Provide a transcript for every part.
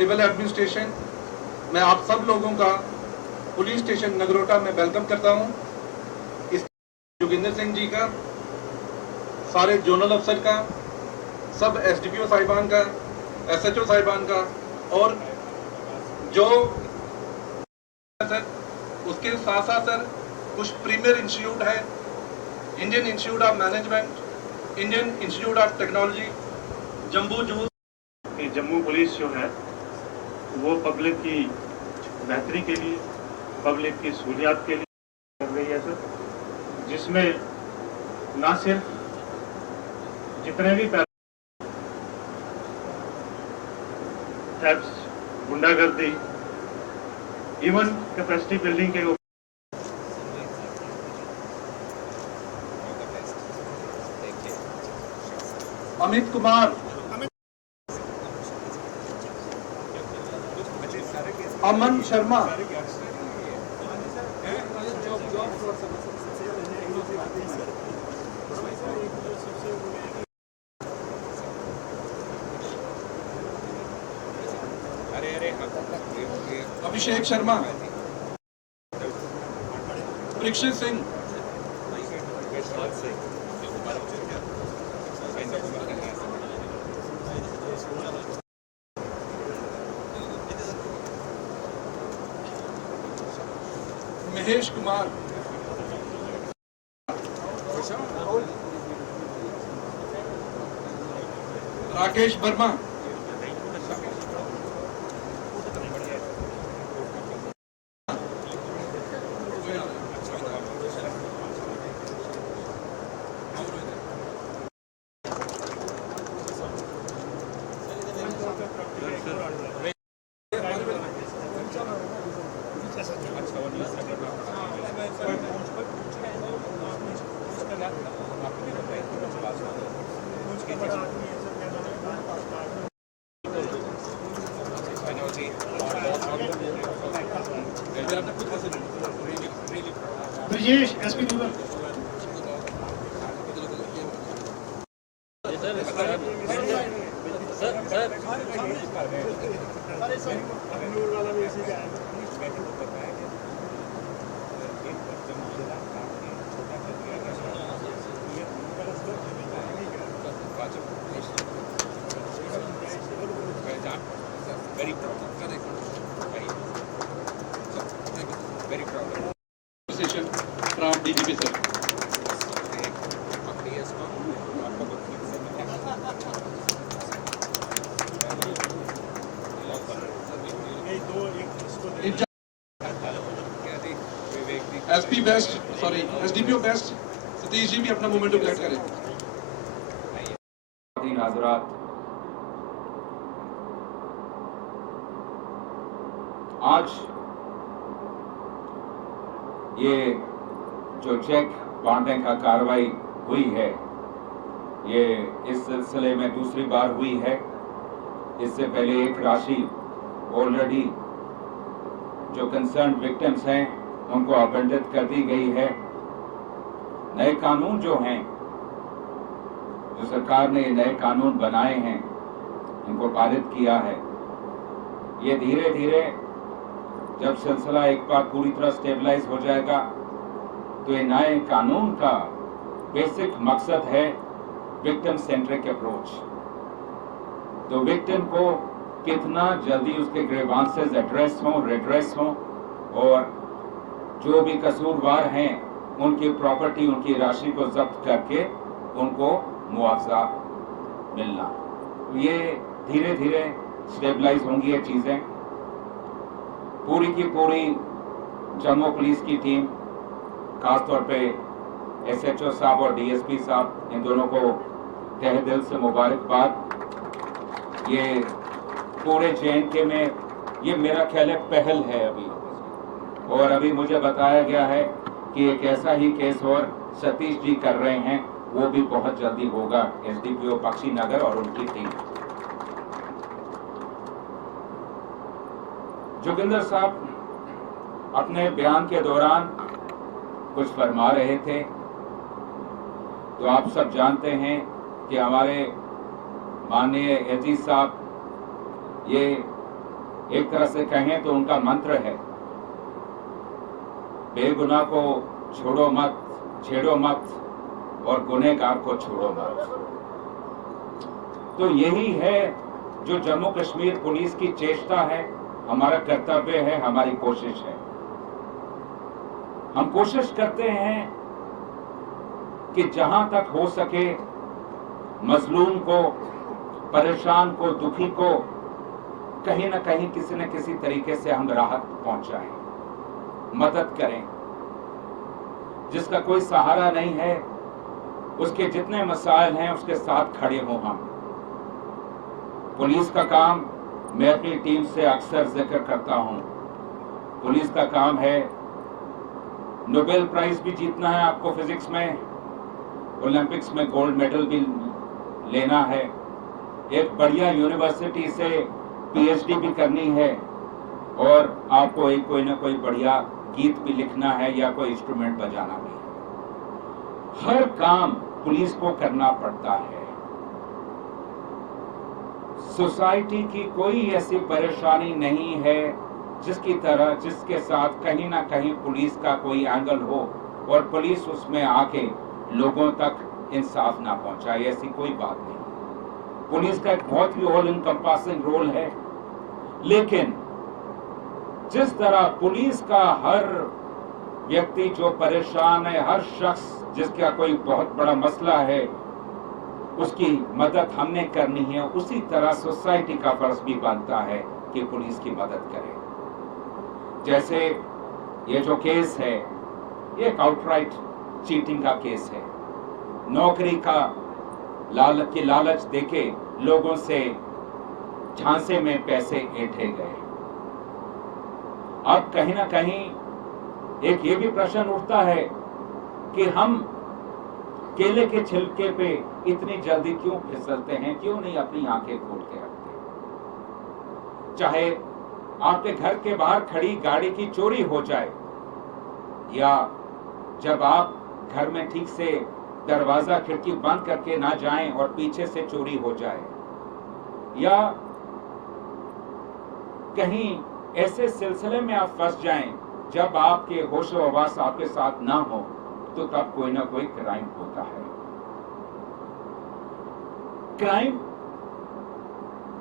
Civil administration, मैं आप सब लोगों का पुलिस स्टेशन नगरोटा में वेलकम करता हूं। इस जोगिंदर सिंह जी का, सारे जोनल अफसर का, सब एसडीपीओ साहिबान का, एसएचओ साहिबान का, और जो सर उसके साथ साथ सर कुछ प्रीमियर इंस्टीट्यूट है, Indian Institute of Management, Indian Institute of Technology, जम्बू जूस। जम्मू पुलिस जो है वो पब्लिक की बेहतरी के लिए, पब्लिक की सहूलियात के लिए कर रही है सर, जिसमें ना सिर्फ जितने भी थेफ्ट्स, गुंडागर्दी, इवन कैपेसिटी बिल्डिंग के Amit Kumar, Aman Sharma, Abhishek Sharma, Parikshit Singh, Mahesh Kumar, Rakesh Verma, Brijesh SP rural. very proud. Very proud. Session from DGP sir. SP best, sorry SDPO best Satish ji भी अपना मोमेंटो कलेक्ट करें। हजरात, आज ये जो चेक बांटने का कार्रवाई हुई है, ये इस सिलसिले में दूसरी बार हुई है। इससे पहले एक राशि ऑलरेडी जो कंसर्न विक्टिम्स हैं उनको आवंटित कर दी गई है। नए कानून जो हैं, जो सरकार ने नए कानून बनाए हैं, इनको पारित किया है। ये धीरे धीरे जब सिलसिला एक बार पूरी तरह स्टेबलाइज हो जाएगा तो ये नए कानून का बेसिक मकसद है विक्टिम सेंट्रिक अप्रोच। तो विक्टिम को कितना जल्दी उसके ग्रीवांसेस एड्रेस हों, रेड्रेस हों, और जो भी कसूरवार हैं उनकी प्रॉपर्टी, उनकी राशि को जब्त करके उनको मुआवजा मिलना। ये धीरे धीरे स्टेबलाइज होंगी ये चीजें। पूरी की पूरी जम्मू पुलिस की टीम, खासतौर पे एसएचओ साहब और डीएसपी साहब, इन दोनों को तहे दिल से मुबारकबाद। ये पूरे जेएनके में ये मेरा ख्याल है पहल है अभी, और अभी मुझे बताया गया है कि एक ऐसा ही केस और सतीश जी कर रहे हैं, वो भी बहुत जल्दी होगा। एसडीपीओ बख्शीनगर और उनकी टीम। जोगिंदर साहब अपने बयान के दौरान कुछ फरमा रहे थे, तो आप सब जानते हैं कि हमारे माननीय एजी साहब ये एक तरह से कहें तो उनका मंत्र है, बेगुनाह को छोड़ो मत, छेड़ो मत और गुनहगार को छोड़ो मत। तो यही है जो जम्मू कश्मीर पुलिस की चेष्टा है, हमारा कर्तव्य है, हमारी कोशिश है। हम कोशिश करते हैं कि जहां तक हो सके मजलूम को, परेशान को, दुखी को कहीं ना कहीं किसी न किसी तरीके से हम राहत पहुंचाएं, मदद करें। जिसका कोई सहारा नहीं है, उसके जितने मसाइल हैं उसके साथ खड़े हों हम। पुलिस का काम, मैं अपनी टीम से अक्सर जिक्र करता हूं, पुलिस का काम है नोबेल प्राइज भी जीतना है आपको फिजिक्स में, ओलंपिक्स में गोल्ड मेडल भी लेना है, एक बढ़िया यूनिवर्सिटी से पीएचडी भी करनी है और आपको एक कोई ना कोई बढ़िया गीत भी लिखना है या कोई इंस्ट्रूमेंट बजाना भी है। हर काम पुलिस को करना पड़ता है। सोसाइटी की कोई ऐसी परेशानी नहीं है जिसके साथ कहीं ना कहीं पुलिस का कोई एंगल हो और पुलिस उसमें आके लोगों तक इंसाफ ना पहुंचाए, ऐसी कोई बात नहीं। पुलिस का एक बहुत ही ऑल इनकम्पासिंग रोल है, लेकिन जिस तरह पुलिस का हर व्यक्ति जो परेशान है, हर शख्स जिसका कोई बहुत बड़ा मसला है, उसकी मदद हमने करनी है, उसी तरह सोसाइटी का फर्ज भी बनता है कि पुलिस की मदद करे। जैसे ये जो केस है, एक आउटराइट चीटिंग का केस है, नौकरी का लालच देके लोगों से झांसे में पैसे ऐंठे गए। अब कहीं ना कहीं एक ये भी प्रश्न उठता है कि हम केले के छिलके पे इतनी जल्दी क्यों फिसलते हैं, क्यों नहीं अपनी आंखें खोल के रखते। चाहे आपके घर के बाहर खड़ी गाड़ी की चोरी हो जाए, या जब आप घर में ठीक से दरवाजा खिड़की बंद करके ना जाएं और पीछे से चोरी हो जाए, या कहीं ऐसे सिलसिले में आप फंस जाएं जब आपके होशो हवास आपके साथ ना हो, तो तब कोई ना कोई क्राइम होता है। क्राइम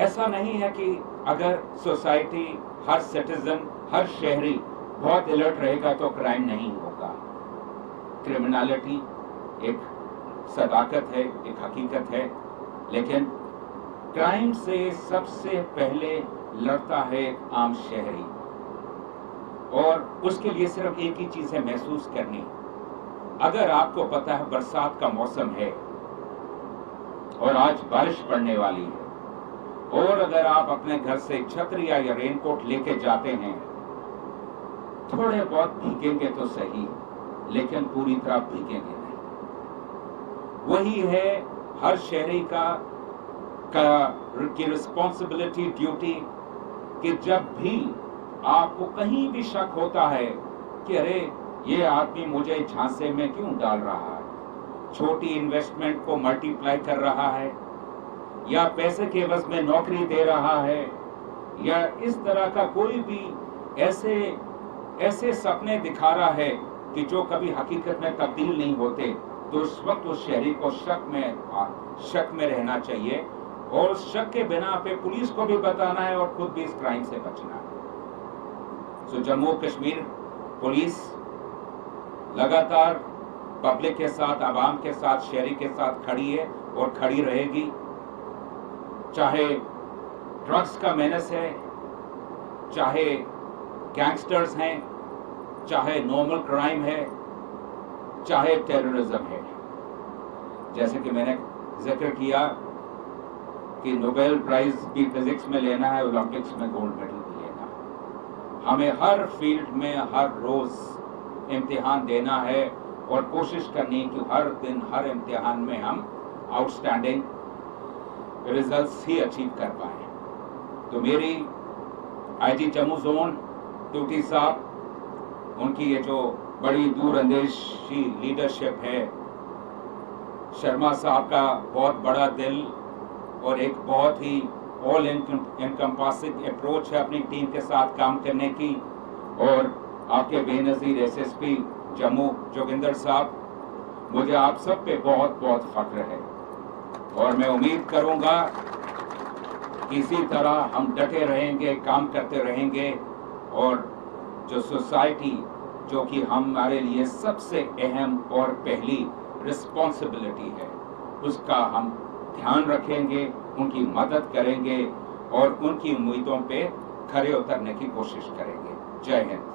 ऐसा नहीं है कि अगर सोसाइटी, हर सिटीजन, हर शहरी बहुत अलर्ट रहेगा तो क्राइम नहीं होगा। क्रिमिनलिटी एक सदाकत है, एक हकीकत है, लेकिन क्राइम से सबसे पहले लड़ता है एक आम शहरी, और उसके लिए सिर्फ एक ही चीज है, महसूस करनी। अगर आपको पता है बरसात का मौसम है और आज बारिश पड़ने वाली है, और अगर आप अपने घर से छतरी या रेनकोट लेके जाते हैं, थोड़े बहुत भीगेंगे तो सही, लेकिन पूरी तरह भीगेंगे नहीं। वही है हर शहरी की रिस्पॉन्सिबिलिटी, ड्यूटी, कि जब भी आपको कहीं भी शक होता है कि अरे ये आदमी मुझे झांसे में क्यों डाल रहा है, छोटी इन्वेस्टमेंट को मल्टीप्लाई कर रहा है, या पैसे के एवज में नौकरी दे रहा है, या इस तरह का कोई भी ऐसे सपने दिखा रहा है कि जो कभी हकीकत में तब्दील नहीं होते, तो उस वक्त उस शहरी को शक में रहना चाहिए, और उस शक के बिना पे पुलिस को भी बताना है और खुद भी इस क्राइम से बचना है। तो जम्मू कश्मीर पुलिस लगातार पब्लिक के साथ, आवाम के साथ, शहरी के साथ खड़ी है और खड़ी रहेगी। चाहे ड्रग्स का मेनस है, चाहे गैंगस्टर्स हैं, चाहे नॉर्मल क्राइम है, चाहे टेररिज्म है। जैसे कि मैंने जिक्र किया कि नोबेल प्राइज भी फिजिक्स में लेना है, ओलंपिक्स में गोल्ड मेडल भी लेना है। हमें हर फील्ड में हर रोज इम्तिहान देना है और कोशिश करनी है कि हर दिन, हर इम्तिहान में हम आउटस्टैंडिंग रिजल्ट्स ही अचीव कर पाए। तो मेरी आईजी जम्मू जोन टूटी साहब, उनकी ये जो बड़ी दूरअंदेशी लीडरशिप है, शर्मा साहब का बहुत बड़ा दिल और एक बहुत ही ऑल इनकम्पासिंग अप्रोच है अपनी टीम के साथ काम करने की। और आपके बेनज़ीर एसएसपी जम्मू जोगिंदर साहब, मुझे आप सब पे बहुत बहुत फख्र है और मैं उम्मीद करूंगा कि इसी तरह हम डटे रहेंगे, काम करते रहेंगे और जो सोसाइटी, जो कि हमारे लिए सबसे अहम और पहली रिस्पॉन्सिबिलिटी है, उसका हम ध्यान रखेंगे, उनकी मदद करेंगे और उनकी उम्मीदों पे खरे उतरने की कोशिश करेंगे। जय हिंद।